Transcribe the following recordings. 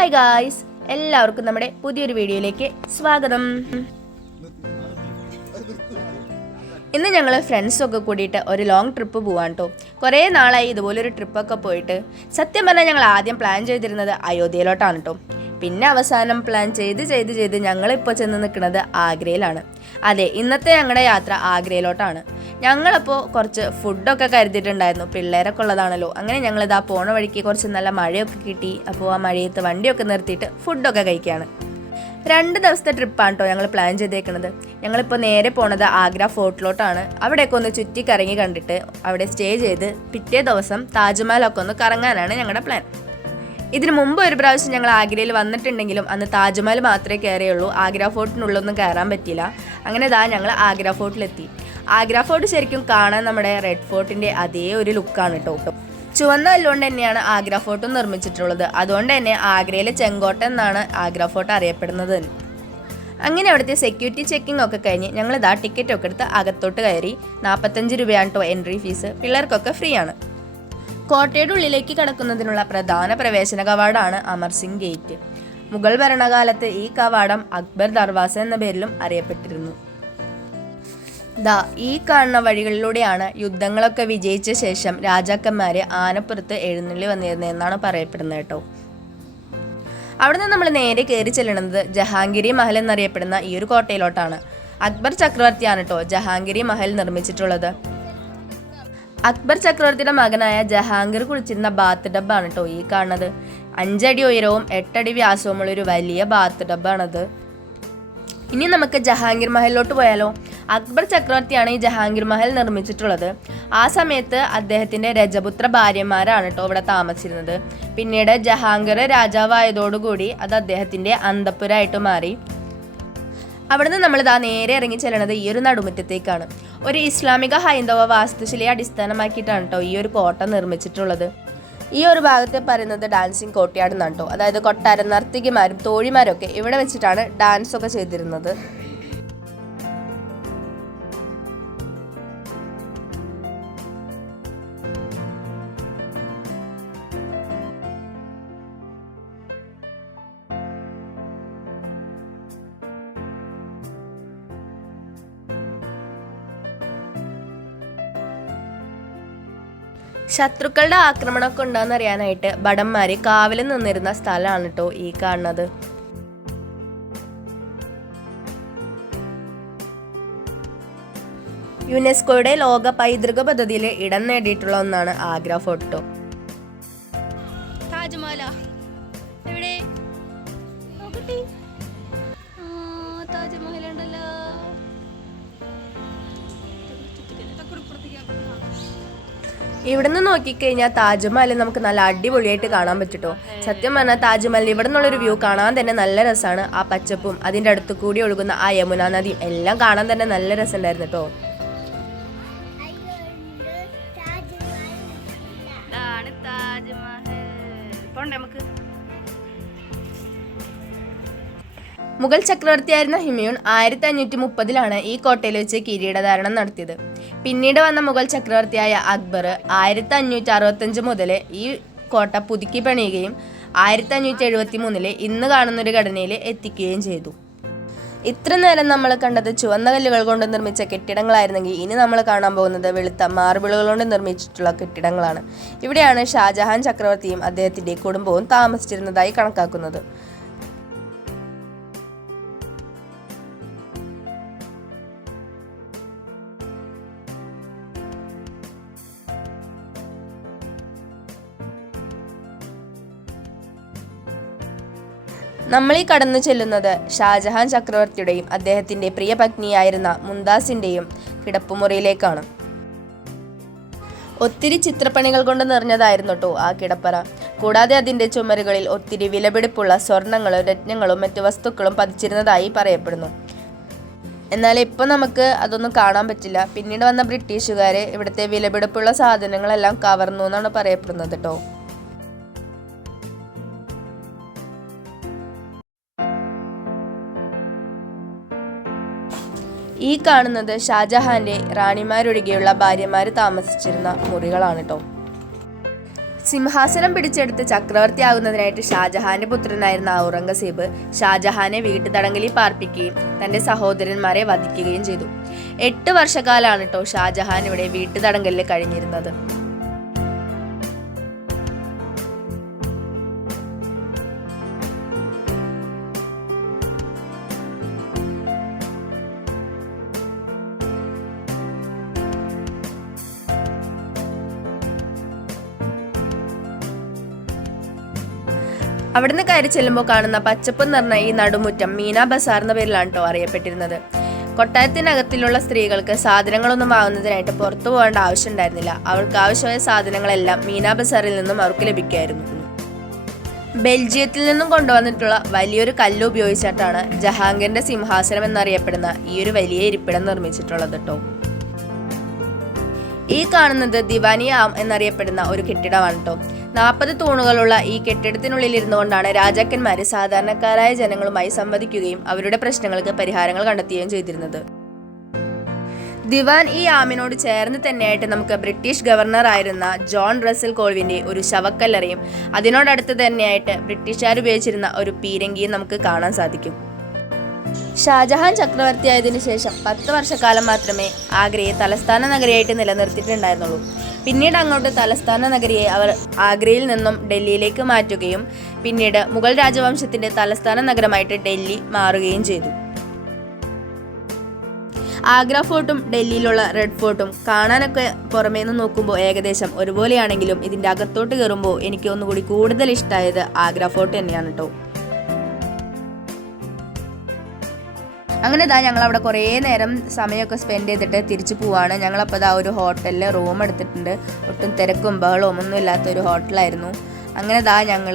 Hi guys എല്ലാവർക്കും നമ്മുടെ പുതിയൊരു വീഡിയോയിലേക്ക് സ്വാഗതം. ഇന്ന് ഞങ്ങൾ ഫ്രണ്ട്സൊക്കെ കൂടിയിട്ട് ഒരു ലോങ് ട്രിപ്പ് പോവാൻ കേട്ടോ കുറേ നാളായി ഇതുപോലൊരു ട്രിപ്പൊക്കെ പോയിട്ട്. സത്യം പറഞ്ഞാൽ ഞങ്ങൾ ആദ്യം പ്ലാൻ ചെയ്തിരുന്നത് അയോധ്യയിലോട്ടാണ് കേട്ടോ പിന്നെ അവസാനം പ്ലാൻ ചെയ്ത് ചെയ്ത് ചെയ്ത് ഞങ്ങളിപ്പോൾ ചെന്ന് നിൽക്കുന്നത് ആഗ്രയിലാണ്. അതെ ഇന്നത്തെ ഞങ്ങളുടെ യാത്ര ആഗ്രയിലോട്ടാണ്. ഞങ്ങളപ്പോൾ കുറച്ച് ഫുഡൊക്കെ കരുതിയിട്ടുണ്ടായിരുന്നു. പിള്ളേരൊക്കെ ഉള്ളതാണല്ലോ. അങ്ങനെ ഞങ്ങളിതാ പോണ വഴിക്ക് കുറച്ച് നല്ല മഴയൊക്കെ കിട്ടി. അപ്പോൾ ആ മഴയത്ത് വണ്ടിയൊക്കെ നിർത്തിയിട്ട് ഫുഡൊക്കെ കഴിക്കുകയാണ് രണ്ട് ദിവസത്തെ ട്രിപ്പാണ് കേട്ടോ ഞങ്ങൾ പ്ലാൻ ചെയ്തേക്കുന്നത് ഞങ്ങളിപ്പോൾ നേരെ പോണത് ആഗ്ര ഫോർട്ടിലോട്ടാണ്. അവിടെയൊക്കെ ഒന്ന് ചുറ്റി കറങ്ങി കണ്ടിട്ട് അവിടെ സ്റ്റേ ചെയ്ത് പിറ്റേ ദിവസം താജ്മഹലൊക്കെ ഒന്ന് കറങ്ങാനാണ് ഞങ്ങളുടെ പ്ലാൻ ഇതിനു മുമ്പ് ഒരു പ്രാവശ്യം ഞങ്ങൾ ആഗ്രയിൽ വന്നിട്ടുണ്ടെങ്കിലും അന്ന് താജ്മഹൽ മാത്രമേ കയറിയുള്ളൂ. ആഗ്ര ഫോർട്ടിനുള്ളൊന്നും കയറാൻ പറ്റിയില്ല. അങ്ങനെ ഇതാ ഞങ്ങൾ ആഗ്ര ഫോർട്ടിലെത്തി. ആഗ്ര ഫോർട്ട് ശരിക്കും കാണാൻ നമ്മുടെ റെഡ് ഫോർട്ടിന്റെ അതേ ഒരു ലുക്കാണ് കേട്ടോ ചുവന്ന കല്ലുകൊണ്ട് തന്നെയാണ് ആഗ്ര ഫോർട്ടും നിർമ്മിച്ചിട്ടുള്ളത്. അതുകൊണ്ട് തന്നെ ആഗ്രയിലെ ചെങ്കോട്ട എന്നാണ് ആഗ്ര ഫോർട്ട് അറിയപ്പെടുന്നത്. അങ്ങനെ അവിടുത്തെ സെക്യൂരിറ്റി ചെക്കിംഗ് ഒക്കെ കഴിഞ്ഞ് ഞങ്ങൾ ഇതാ ടിക്കറ്റ് ഒക്കെ എടുത്ത് അകത്തോട്ട് കയറി. നാൽപ്പത്തഞ്ച് രൂപയാണ് കേട്ടോ എൻട്രി ഫീസ് പിള്ളേർക്കൊക്കെ ഫ്രീ ആണ്. കോട്ടയുടെ ഉള്ളിലേക്ക് കടക്കുന്നതിനുള്ള പ്രധാന പ്രവേശന കവാടമാണ് അമർ സിംഗ് ഗേറ്റ്. മുഗൾ ഭരണകാലത്ത് ഈ കവാടം അക്ബർ ദർവാസ എന്ന പേരിലും അറിയപ്പെട്ടിരുന്നു. ദാ ഈ കാണുന്ന വഴികളിലൂടെയാണ് യുദ്ധങ്ങളൊക്കെ വിജയിച്ച ശേഷം രാജാക്കന്മാര് ആനപ്പുറത്ത് എഴുന്നള്ളി വന്നിരുന്നതെന്നാണ് പറയപ്പെടുന്നത് കേട്ടോ. അവിടുന്ന് നമ്മൾ നേരെ കയറി ചെല്ലുന്നത് ജഹാംഗിരി മഹൽ എന്നറിയപ്പെടുന്ന ഈ ഒരു കോട്ടയിലോട്ടാണ്. അക്ബർ ചക്രവർത്തിയാണ് കേട്ടോ ജഹാംഗിരി മഹൽ നിർമ്മിച്ചിട്ടുള്ളത്. അക്ബർ ചക്രവർത്തിയുടെ മകനായ ജഹാംഗീർ കുളിച്ചിരുന്ന ബാത്ത് ഡബ്ബാണ് കേട്ടോ ഈ കാണുന്നത്. അഞ്ചടി ഉയരവും എട്ടടി വ്യാസവുമുള്ള ഒരു വലിയ ബാത്ത് ഡബ്ബാണത് ഇനി നമുക്ക് ജഹാംഗീർ മഹലിലോട്ട് പോയാലോ. അക്ബർ ചക്രവർത്തിയാണ് ഈ ജഹാംഗീർ മഹൽ നിർമ്മിച്ചിട്ടുള്ളത്. ആ സമയത്ത് അദ്ദേഹത്തിന്റെ രജപുത്ര ഭാര്യമാരാണ് കേട്ടോ ഇവിടെ താമസിച്ചിരുന്നത്. പിന്നീട് ജഹാംഗീർ രാജാവായതോടുകൂടി അത് അദ്ദേഹത്തിന്റെ അന്തപ്പുരായിട്ട് മാറി. അവിടുന്ന് നമ്മൾ ഇതാ നേരെ ഇറങ്ങി ചെല്ലണത് ഈ ഒരു നടുമുറ്റത്തേക്കാണ്. ഒരു ഇസ്ലാമിക ഹൈന്ദവ വാസ്തുശിലയെ അടിസ്ഥാനമാക്കിയിട്ടാണ് കേട്ടോ ഈ ഒരു കോട്ട നിർമ്മിച്ചിട്ടുള്ളത്. ഈ ഒരു ഭാഗത്തെ പറയുന്നത് ഡാൻസിങ് കോട്ടയാട് എന്നാണ് കേട്ടോ അതായത് കൊട്ടാരം നർത്തകിമാരും തോഴിമാരും ഒക്കെ ഇവിടെ വെച്ചിട്ടാണ് ഡാൻസ് ഒക്കെ ചെയ്തിരുന്നത്. ശത്രുക്കളുടെ ആക്രമണമൊക്കെ ഉണ്ടോയെന്ന് അറിയാനായിട്ട് ഭടന്മാര് കാവലിൽ നിന്നിരുന്ന സ്ഥലമാണ് കേട്ടോ ഈ കാണുന്നത്. യുനെസ്കോയുടെ ലോക പൈതൃക പദ്ധതിയിൽ ഇടം നേടിയിട്ടുള്ള ഒന്നാണ് ആഗ്ര ഫോട്ടോ. താജ്മഹല എവിടെ? താജ്മഹൽ ഇവിടുന്ന് നോക്കിക്കഴിഞ്ഞാൽ താജ്മഹൽ നമുക്ക് നല്ല അടിപൊളിയായിട്ട് കാണാൻ പറ്റുട്ടോ. സത്യം പറഞ്ഞാൽ താജ്മഹൽ ഇവിടെ നിന്നുള്ളൊരു വ്യൂ കാണാൻ തന്നെ നല്ല രസമാണ് ആ പച്ചപ്പും അതിന്റെ അടുത്ത് കൂടി ഒഴുകുന്ന ആ യമുന നദിയും എല്ലാം കാണാൻ തന്നെ നല്ല രസമുണ്ടായിരുന്നു കേട്ടോ നമുക്ക്? മുഗൾ ചക്രവർത്തിയായിരുന്ന ഹിമയൂൺ ആയിരത്തി അഞ്ഞൂറ്റി മുപ്പതിലാണ് ഈ കോട്ടയിൽ വെച്ച് കിരീടധാരണം നടത്തിയത്. പിന്നീട് വന്ന മുഗൾ ചക്രവർത്തിയായ അക്ബർ ആയിരത്തി അഞ്ഞൂറ്റി അറുപത്തഞ്ച് മുതൽ ഈ കോട്ട പുതുക്കി പണിയുകയും ആയിരത്തി അഞ്ഞൂറ്റി എഴുപത്തി മൂന്നിൽ ഇന്ന് കാണുന്നൊരു ഘടനയിൽ എത്തിക്കുകയും ചെയ്തു. ഇത്ര നേരം നമ്മൾ കണ്ടത് ചുവന്ന കല്ലുകൾ കൊണ്ട് നിർമ്മിച്ച കെട്ടിടങ്ങളായിരുന്നെങ്കിൽ ഇനി നമ്മൾ കാണാൻ പോകുന്നത് വെളുത്ത മാർബിളുകൾ കൊണ്ട് നിർമ്മിച്ചിട്ടുള്ള കെട്ടിടങ്ങളാണ്. ഇവിടെയാണ് ഷാജഹാൻ ചക്രവർത്തിയും അദ്ദേഹത്തിന്റെ കുടുംബവും താമസിച്ചിരുന്നതായി കണക്കാക്കുന്നത്. നമ്മൾ ഈ കടന്നു ചെല്ലുന്നത് ഷാജഹാൻ ചക്രവർത്തിയുടെയും അദ്ദേഹത്തിന്റെ പ്രിയ പത്നിയായിരുന്ന മുംതാസിന്റെയും കിടപ്പുമുറിയിലേക്കാണ്. ഒത്തിരി ചിത്രപ്പണികൾ കൊണ്ട് നിറഞ്ഞതായിരുന്നു കേട്ടോ ആ കിടപ്പറ. കൂടാതെ അതിന്റെ ചുമരുകളിൽ ഒത്തിരി വിലപിടിപ്പുള്ള സ്വർണങ്ങളും രത്നങ്ങളും മറ്റു വസ്തുക്കളും പതിച്ചിരുന്നതായി പറയപ്പെടുന്നു. എന്നാൽ ഇപ്പോൾ നമുക്ക് അതൊന്നും കാണാൻ പറ്റില്ല. പിന്നീട് വന്ന ബ്രിട്ടീഷുകാരെ ഇവിടുത്തെ വിലപിടിപ്പുള്ള സാധനങ്ങളെല്ലാം കവർന്നു എന്നാണ് പറയപ്പെടുന്നത് കേട്ടോ ഈ കാണുന്നത് ഷാജഹാന്റെ റാണിമാരൊഴികെയുള്ള ഭാര്യമാര് താമസിച്ചിരുന്ന മുറികളാണ് കേട്ടോ സിംഹാസനം പിടിച്ചെടുത്ത് ചക്രവർത്തിയാകുന്നതിനായിട്ട് ഷാജഹാന്റെ പുത്രനായിരുന്ന ഔറംഗസീബ് ഷാജഹാനെ വീട്ടുതടങ്കലിൽ പാർപ്പിക്കുകയും തന്റെ സഹോദരന്മാരെ വധിക്കുകയും ചെയ്തു. എട്ട് വർഷക്കാലാണ് കേട്ടോ ഷാജഹാൻ ഇവിടെ വീട്ടുതടങ്കലിൽ കഴിഞ്ഞിരുന്നത്. അവിടുന്ന് കയറി ചെല്ലുമ്പോൾ കാണുന്ന പച്ചപ്പ് നിറഞ്ഞ ഈ നടുമുറ്റം മീന ബസാർ എന്ന പേരിലാണ് കേട്ടോ അറിയപ്പെട്ടിരുന്നത്. കൊട്ടാരത്തിനകത്തിലുള്ള സ്ത്രീകൾക്ക് സാധനങ്ങളൊന്നും വാങ്ങുന്നതിനായിട്ട് പുറത്തു പോകേണ്ട ആവശ്യം ഉണ്ടായിരുന്നില്ല. അവർക്ക് ആവശ്യമായ സാധനങ്ങളെല്ലാം മീന ബസാറിൽ നിന്നും അവർക്ക് ലഭിക്കുമായിരുന്നു ബെൽജിയത്തിൽ നിന്നും കൊണ്ടുവന്നിട്ടുള്ള വലിയൊരു കല്ല് ഉപയോഗിച്ചിട്ടാണ് ജഹാംഗീറിന്റെ സിംഹാസനം എന്നറിയപ്പെടുന്ന ഈ ഒരു വലിയ ഇരിപ്പിടം നിർമ്മിച്ചിട്ടുള്ളത് കേട്ടോ ഈ കാണുന്നത് ദിവാനി ആം എന്നറിയപ്പെടുന്ന ഒരു കെട്ടിടമാണ് കേട്ടോ നാൽപ്പത് തൂണുകളുള്ള ഈ കെട്ടിടത്തിനുള്ളിൽ ഇരുന്നുകൊണ്ടാണ് രാജാക്കന്മാര് സാധാരണക്കാരായ ജനങ്ങളുമായി സംവദിക്കുകയും അവരുടെ പ്രശ്നങ്ങൾക്ക് പരിഹാരങ്ങൾ കണ്ടെത്തുകയും ചെയ്തിരുന്നത്. ദിവാൻ ഈ ആമിനോട് ചേർന്ന് തന്നെയായിട്ട് നമുക്ക് ബ്രിട്ടീഷ് ഗവർണർ ആയിരുന്ന ജോൺ റസൽ കോൾവിന്റെ ഒരു ശവക്കല്ലറയും അതിനോടടുത്ത് തന്നെയായിട്ട് ബ്രിട്ടീഷുകാർ ഉപയോഗിച്ചിരുന്ന ഒരു പീരങ്കിയും നമുക്ക് കാണാൻ സാധിക്കും. ഷാജഹാൻ ചക്രവർത്തിയായതിനു ശേഷം പത്ത് വർഷക്കാലം മാത്രമേ ആഗ്രയെ തലസ്ഥാന നഗരിയായിട്ട് നിലനിർത്തിയിട്ടുണ്ടായിരുന്നുള്ളൂ. പിന്നീട് അങ്ങോട്ട് തലസ്ഥാന നഗരിയെ അവർ ആഗ്രയിൽ നിന്നും ഡൽഹിയിലേക്ക് മാറ്റുകയും പിന്നീട് മുഗൾ രാജവംശത്തിന്റെ തലസ്ഥാന നഗരമായിട്ട് ഡൽഹി മാറുകയും ചെയ്തു. ആഗ്ര ഫോർട്ടും ഡൽഹിയിലുള്ള റെഡ് ഫോർട്ടും കാണാനൊക്കെ പുറമേ നിന്ന് നോക്കുമ്പോൾ ഏകദേശം ഒരുപോലെയാണെങ്കിലും ഇതിന്റെ അകത്തോട്ട് കയറുമ്പോൾ എനിക്ക് ഒന്നുകൂടി കൂടുതൽ ഇഷ്ടമായത് ആഗ്ര ഫോർട്ട് തന്നെയാണ് കേട്ടോ അങ്ങനെ ഇതാ ഞങ്ങൾ അവിടെ കുറേ നേരം സമയമൊക്കെ സ്പെൻഡ് ചെയ്തിട്ട് തിരിച്ചു പോവാണ്. ഞങ്ങളപ്പോൾ ഇതാ ഒരു ഹോട്ടലിൽ റൂം എടുത്തിട്ടുണ്ട്. ഒട്ടും തിരക്കും ബഹളവും ഒന്നും ഇല്ലാത്ത ഒരു ഹോട്ടലായിരുന്നു. അങ്ങനെ ഇതാ ഞങ്ങൾ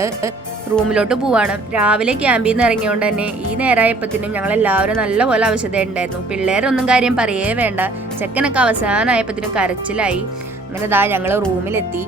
റൂമിലോട്ട് പോവാണ്. രാവിലെ ക്യാമ്പിൽ നിന്ന് ഇറങ്ങിയോണ്ട് തന്നെ ഈ നേരമായപ്പോഴത്തേനും ഞങ്ങൾ എല്ലാവരും നല്ലപോലെ അവശതയുണ്ടായിരുന്നു പിള്ളേരൊന്നും കാര്യം പറയേ വേണ്ട. ചെക്കനൊക്കെ അവസാനമായപ്പോഴത്തേനും കരച്ചിലായി. അങ്ങനെ ഇതാ ഞങ്ങൾ റൂമിലെത്തി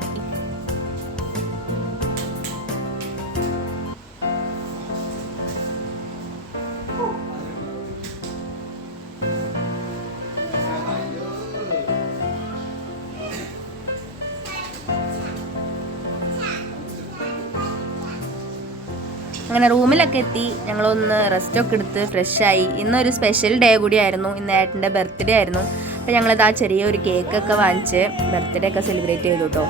അങ്ങനെ റൂമിലൊക്കെ എത്തി ഞങ്ങളൊന്ന് റെസ്റ്റ് ഒക്കെ എടുത്ത് ഫ്രഷായി ഇന്നൊരു സ്പെഷ്യൽ ഡേ കൂടിയായിരുന്നു. ഇന്ന് ഏട്ടന്റെ ബർത്ത്ഡേ ആയിരുന്നു. അപ്പോൾ ഞങ്ങളിത് ആ ചെറിയൊരു കേക്കൊക്കെ വാങ്ങിച്ച് ബർത്ത്ഡേ ഒക്കെ സെലിബ്രേറ്റ് ചെയ്തു കേട്ടോ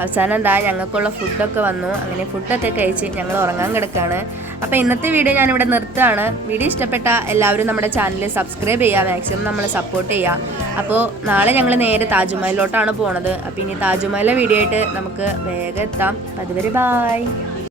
അവസാനം എന്താ ഞങ്ങൾക്കുള്ള ഫുഡൊക്കെ വന്നു. അങ്ങനെ ഫുഡൊക്കെ കഴിച്ച് ഞങ്ങൾ ഉറങ്ങാൻ കിടക്കുകയാണ് അപ്പോൾ ഇന്നത്തെ വീഡിയോ ഞാനിവിടെ നിർത്തുകയാണ്. വീഡിയോ ഇഷ്ടപ്പെട്ട എല്ലാവരും നമ്മുടെ ചാനൽ സബ്സ്ക്രൈബ് ചെയ്യുക മാക്സിമം നമ്മൾ സപ്പോർട്ട് ചെയ്യുക. അപ്പോൾ നാളെ ഞങ്ങൾ നേരെ താജ്മഹലിലോട്ടാണ് പോണത്. അപ്പോൾ ഇനി താജ്മഹലിലെ വീഡിയോ ആയിട്ട് നമുക്ക് വേഗം എത്താം. അതുവരെ ബായ്